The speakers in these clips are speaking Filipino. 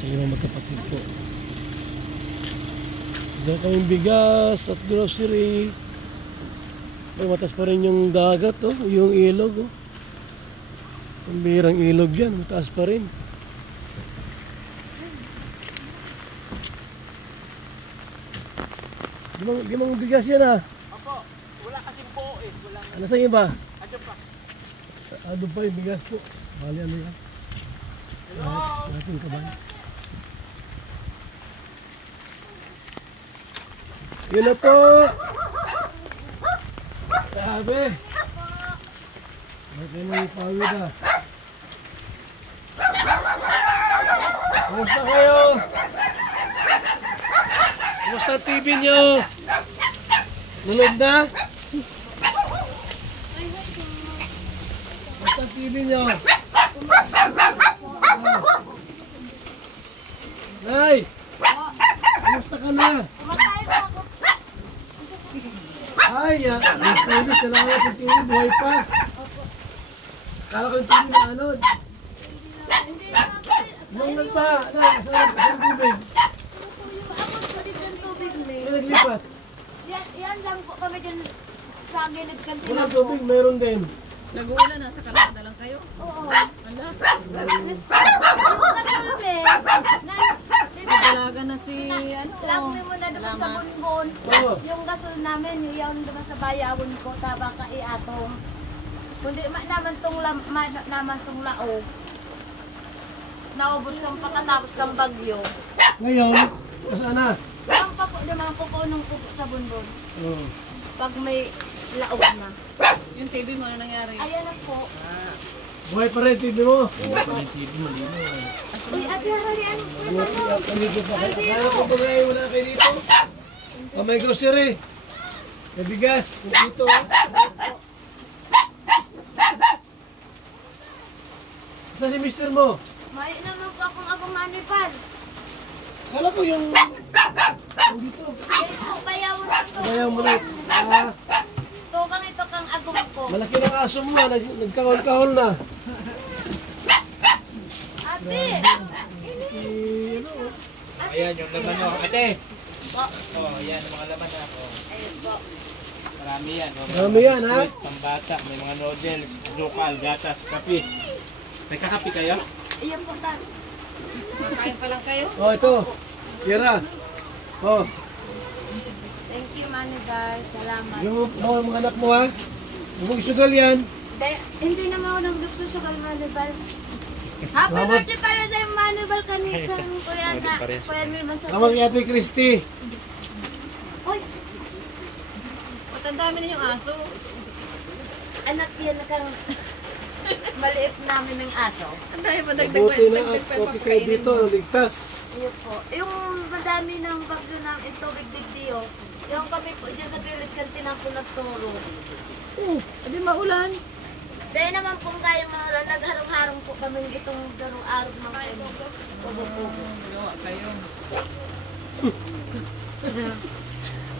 sa inyong magkapatid po. Dahil kaming bigas at grocery. Ay, matas pa rin yung dagat, oh, yung ilog. Oh. Ang birang ilog yan, mataas pa rin. Di mang bigas yan ah. Opo, wala kasing po eh. Ano sa iba? Adyo pa. Ano pa yung bigas po? Bali ano yan? Hello? Natin ka ba? Yun na po! Sabi! Bakit mo ipawid ah? Kumusta kayo? Kumusta ang TV nyo? Nulog na? Kumusta ang TV nyo? Nay! Kumusta ka na? Ay, ang TV, salamat ang TV, buhay pa. Kala ko yung TV na ano? Nung pa, saan tubig? May naglipat. Yan lang po kami dyan sa gilid kantina Walang po. tubig, meron din. Nag-uulan na sa kalsada lang kayo? Oo. Ala, Yung gasol eh. dalaga na si ano. Lakmi mo na doon sa bunbon. Oo. Yung gasol namin, yung doon sa bayawon ko, taba ka iatong. Kundi naman tong laog. Naubos kang pakatapos kang bagyo. Ngayon, saan na? Yung pa po, naman po nung pupo sa bunbon. Oo. Pag may laog na. Yung TV mo, ano nangyari? Ayan na po. Ah, Buhay pa rin TV mo. Uy, ate, halian po ito mo. Dito pa kayo. Kaya ko ba ngayon wala kayo dito? Oh, may grocery. May bigas. Dito. Saan si mister mo? May naman po akong manipal. Kala ko yung dito. Ay po, bayawon na to. Kaya mo na. Ah, Tukang ito kang agong ko. malaki ng aso mo na. Nagkahol-kahol na. Ate! Ano? Ayan yung laman mo. Ate! Po. Oh, yan ang mga laman na. Oh, Ayun po. marami yan. Oh, Marami yan, ha? Pambata, may mga noodles, lokal, gatas, kape. May kakape kayo? Ayun po, tan. makain pa lang kayo? Oh, ito. Sierra. Oh, Thank you, Manigal. Salamat. yung mga anak mo ha. Huwag mong isugal yan. Hindi naman ako nagsusugal, Manigal. Happy Salamat. birthday para sa yung Manigal kanina. Kuya na. Kuya Milman sa... Salamat kay Ate Christy. Uy! Ba't ang dami na yung aso? Anak yan na kang... Maliit namin ng aso. Ang dami pa dagdag Buti na dagdag at pa okay kayo pagkainin dito. mo. Ligtas. Ayun po. Yung madami ng bagyo ng tubig digdiyo. Yung kami po dyan sa gilid kantina po nagturo. Hindi maulan. Dahil naman po kayo mga nagharong-harong po kami itong darong araw ng kayo. Pugo-pugo. Gawa kayo.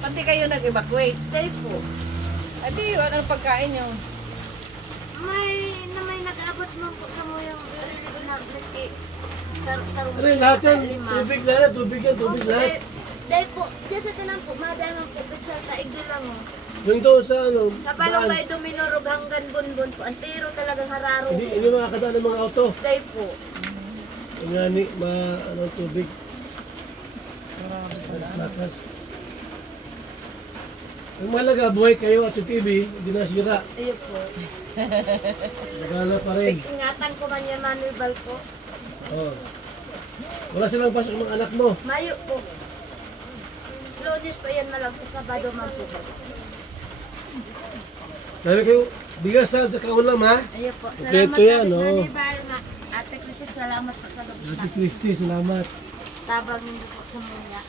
Pati kayo nag-evacuate. Dahil po, Adi, ano pagkain nyo? may nag-abot man po sa mo yung religo na maski sarong Ano yun, lahat yan. Tubig na yan. Tubig yan. Tubig lahat. Dahil po, dyan sa tanan po, madaman po sa taigdo lang o. Yung doon sa ano. Sa daan. balong duminurog hanggang bunbun po. Antero talagang hararo. Hindi makakadaan ng mga auto. Dahil po, Yung nga ni, ano, tubig. Lakas. Ang mahalaga, buhay kayo at yung TV, hindi nasira. ayun po. Nagana pa rin. Ingatan ko man yan, Manuel po. Oh. Wala silang pasok ng anak mo. Mayo po. Lunes pa yan na lang po, Sabado man po. Dahil kayo, bigas sa kaulam ha. Ayun po. Kompleto yan, David oh. Manibal. Ate Chrissy, salamat po sa Ate lubos. Christy, salamat. Tabang hindi po sa munya.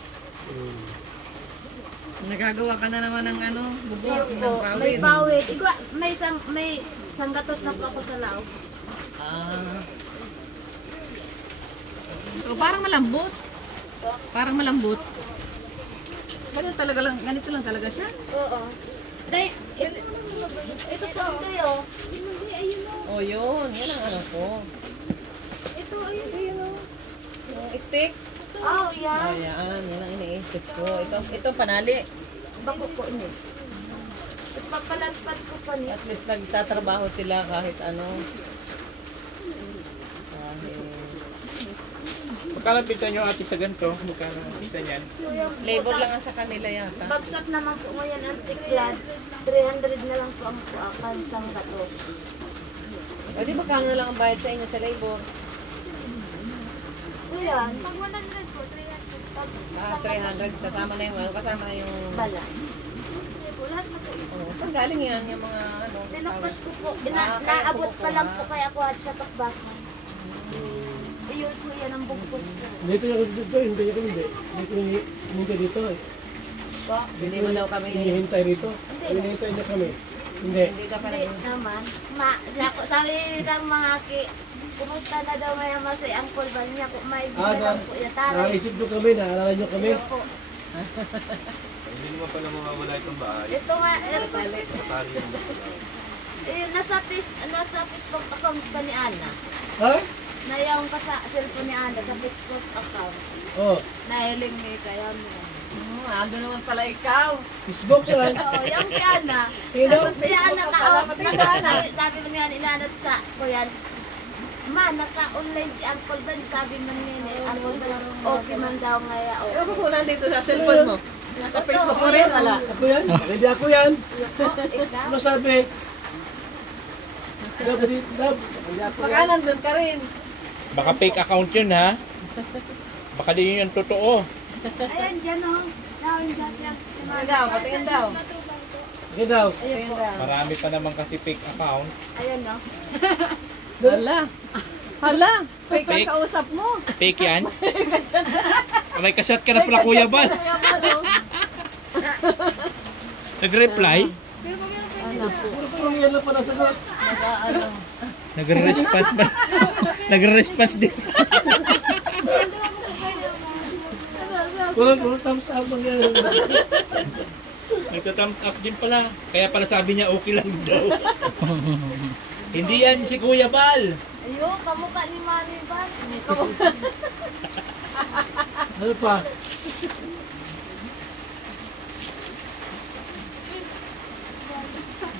Nagagawa ka na naman ng ano, bubok, Ayun ng po. May prawin. bawit. Igwa, may sanggatos na po ako sa lao. Ah. So, parang malambot. Parang malambot. Ganito talaga lang, ganito lang talaga siya. Oo. Dahil, ito po kayo. Oh, yun. Yan ang ano ko. Ito, ayun. Yung stick? Oh, yan. Ayan, yan ang iniisip ko. Ito panali. Bako po ini. Papalatpat ko pa niya. At least nagtatrabaho sila kahit ano. Magkano pinta nyo ate sa ganito? Magkano pinta niyan? Labor lang ang sa kanila yata. Bagsak naman po ngayon ang tiklad. 300 na lang po ang kansang gato. O di magkano na lang ang bayad sa inyo sa labor? Kuya, Pag 100 po, 300. pag Ah, 300 kasama na yung ano, kasama na yung... bala. Po, lahat na po. Oh, saan galing yan? Yung mga ano? Tinapos ko po. Ah, kaya Naabot pa lang kumukuha. po kaya ako at sa takbasan. Ayun po yan ang bugtong ko. Dito yung dito, hindi ako hindi. Dito hinihintay dito eh. Po, hindi mo daw kami Hinihintay rito. Hinihintay niyo kami. Hindi. Hindi ka pala Hindi naman. Sabi ng mga kumusta na daw may masay ang kulbal niya. Kung may bilang po yatari. Naisip ko kami, naalala niyo kami. Ayun po. Hindi naman pala mawawala itong bahay. Ito nga, balik. Matali yung nasa Facebook account pa ni Ana. Ha? Nayaw ka sa cellphone ni Ana sa Facebook account. Oh, Nahiling ni kaya mo. Ando naman pala ikaw. Facebook saan? Oo, yung kay Ana. Ino? Kaya Ana sabi mo nga ni Nanat sa kuyan. Ma, naka-online si Uncle Ben. Sabi man ni Uncle Ben, okay man daw ngaya. Ano ko kunan dito sa cellphone mo? Sa Facebook mo rin, wala. Ako yan? Hindi ako yan. Ikaw? Ano sabi? Hindi ako Baka yan. nandun ka rin. Baka fake account yun ha? Baka di yun yung totoo. Ayan, dyan o. Nawin ka siya. Patingin daw, patingin daw. Matubang po. Okay daw. Patingin daw. Marami pa naman kasi fake account. Ayan o. Hala. Hala. Fake ang Fake. kausap mo. Fake yan? May kasyat ka na pala Kuya Bal. Nag-reply? Pero pag meron pwede na. Puro yan lang pala sagot. Ano? Nagre-response ba? Nagre-response din. Nandun ako po pwede ako. Puro thumbs up lang yan. Nagta-thumbs up din pala. Kaya pala sabi niya okay lang daw. Hindi yan si Kuya Bal. Ayo, kamukha ni Mami ba? Ano pa?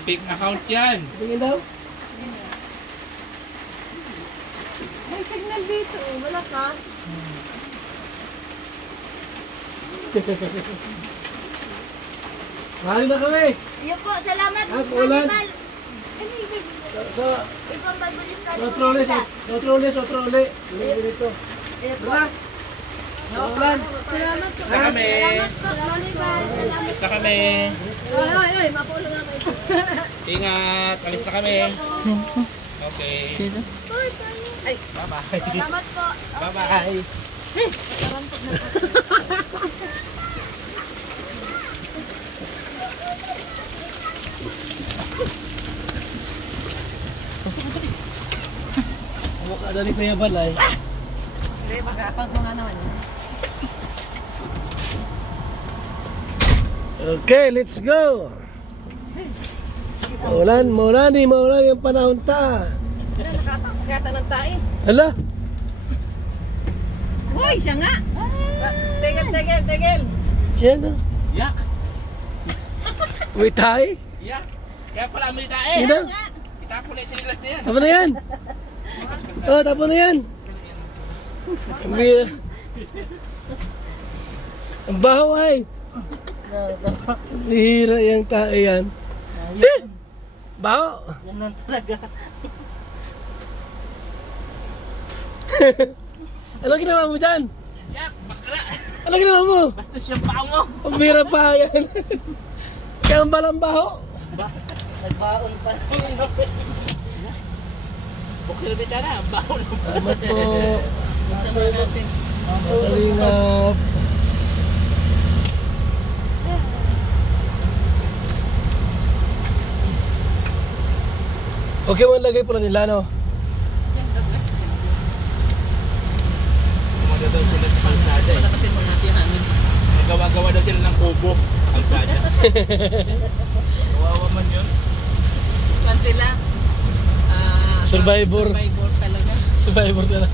Fake account yan. Tingin daw. May signal dito. Malakas. Mahal na kami. Iyo po, salamat. Ah, ulan. Bal. Sa Ibang Bible study. trolley, sa trolley. Hindi dito. Iyo po. Wala. Ulan. Salamat po. Na kami. Salamat po, Mami Bal. Salamat. Na kami. Ay, mapulong na kayo. Ingat. Alis na kami. Okay. Ay, Bye-bye. salamat po. Bye-bye. Mukha na ni Kuya Bal ay. Hindi, mag-account mo nga naman. Okay, let's go. Maulan yung panahon ta. Nakakakata ng tae. Hala, Hoy, siya nga. Tegel. siya na. Yak. Wait, tayo. Yak. Kaya pala may tae. Sino? Itapo na yung sinilas na yan. Tapa na yan. Oh, tapa na yan. Ang baho ay. Nihira yung tae yan. Baho. Yan lang talaga. Ano ginawa mo dyan? Yak. Bakla. Ano ginawa mo? Basta siyang paa mo. Pambira pa yan. Kaya ang balang baho. Nagbaon pa. Bukil ba na? Baho lang. Salamat po. Sama natin. Kalingap. Okay mo lagay pala nila, no? Kumada daw sila sa kalsada eh. Palabasin mo natin yung hangin. Nagawa-gawa daw sila ng kubo. Kalsada. Kawawa man yun. Saan sila? Survivor. Survivor talaga. Survivor sila.